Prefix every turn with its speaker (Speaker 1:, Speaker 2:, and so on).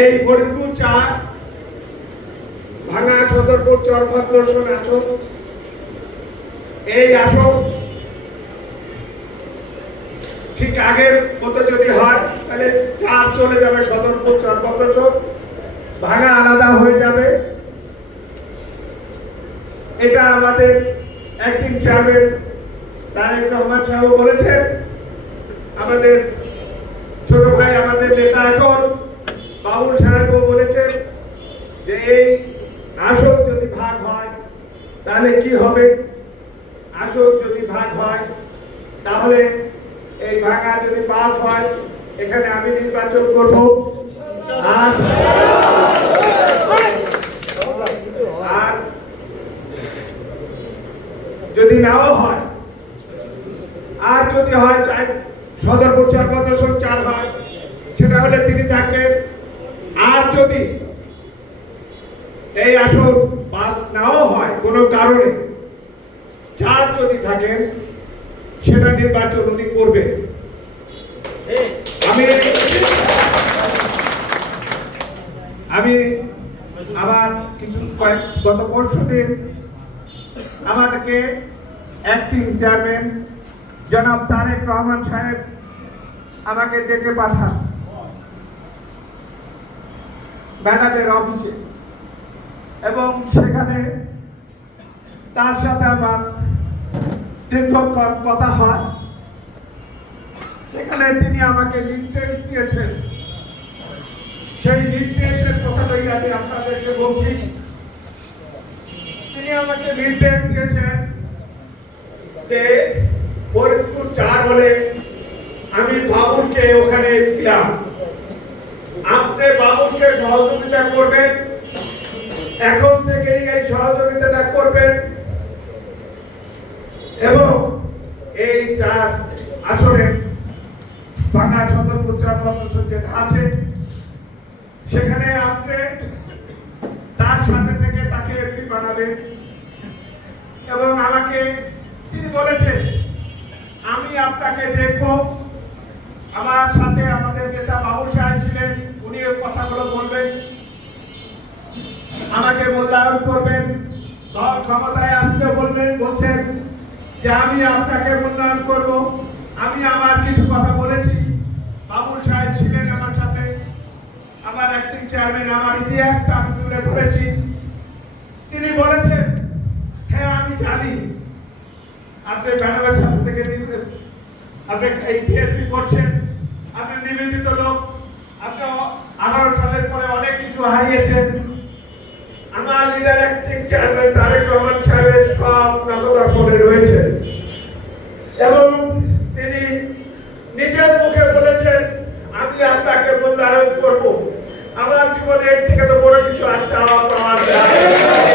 Speaker 1: এই ফরিদপুর চার ভাঙা সদরপুর চরভদ্রসন আসন। এই আসন ঠিক আগের মতো যদি হয়, তাহলে চার চলে যাবে সদরপুর চরভদ্রসন ভাঙা আলাদা হয়ে যাবে। এটা আমাদের অ্যাক্টিং চেয়ারম্যান তারেক রহমান সাহেব বলেছেন। আমাদের ছোট ভাই, আমাদের নেতা এখন বাবুল সাহেবও বলেছেন যে এই আসন যদি ভাগ হয় তাহলে কি হবে? আসন যদি ভাগ হয়, তাহলে এই ভাগা যদি পাস হয়, এখানে আমি নির্বাচন করব। আর যদি নাও হয়, আর যদি হয় চার সদরপুর চার প্রদর্শন চার হয়, সেটা হলে তিনি থাকবেন। আর যদি এই আসন পাস নাও হয় কোনো কারণে। চার যদি থাকেন সেটা নির্বাচন উনি করবেন। আমি আমি আবার কিছু কয়েক গত পরশু দিন আমাদেরকে অ্যাক্টিং চেয়ারম্যান জনাব তারেক রহমান সাহেব আমাকে ডেকে পাঠান। ম্যাডামের অফিসে এবং সেখানে তার সাথে আমার দীর্ঘক্ষণ কথা হয়। সেখানে তিনি আমাকে নির্দেশ দিয়েছেন। সেই নির্দেশের কথাটাই আমি আপনাদেরকে বলছি। তিনি আমাকে নির্দেশ দিয়েছেন যে ফরিদপুর চার হলে আমি বাবুলকে ওখানে দিলাম। আপনি বাবুরকে সহযোগিতা করবেন। এখন থেকেই এই সহযোগিতাটা করবেন। এবং এই চার আসরে ভাঙা ছতরপুর চার যেটা আছে। সেখানে আপনি তার সাথে থেকে তাকে এমপি বানাবেন। এবং আমাকে তিনি বলেছেন, আমি আপনাকে দেখব। আমার সাথে আমাদের নেতা বাবুল সাহেব ছিলেন, উনি কথাগুলো বলবেন। আমাকে মূল্যায়ন করবেন, দল ক্ষমতায় আসতে বললেন বলছেন যে আমি আপনাকে মূল্যায়ন করব। আমি আমার কিছু কথা বলেছি। বাবুল সাহেব ছিলেন আমার সাথে। আমার অ্যাক্টিং চেয়ারম্যান আমার ইতিহাসটা আমি তুলে ধরেছি। তিনি বলেছেন হ্যাঁ আমি জানি। আপনি ম্যাডামের সাথে থেকে আপনি এই বিএনপি করছেন। Leader acting chairman Tarique Rahman সাহেবের সব নগদা করে রয়েছে এবং তিনি নিজের মুখে বলেছেন, আমি আপনাকে মূল্যায়ন করব আমার জীবনে এর থেকে তো বড় কিছু আর চাওয়া পাওয়া যায়।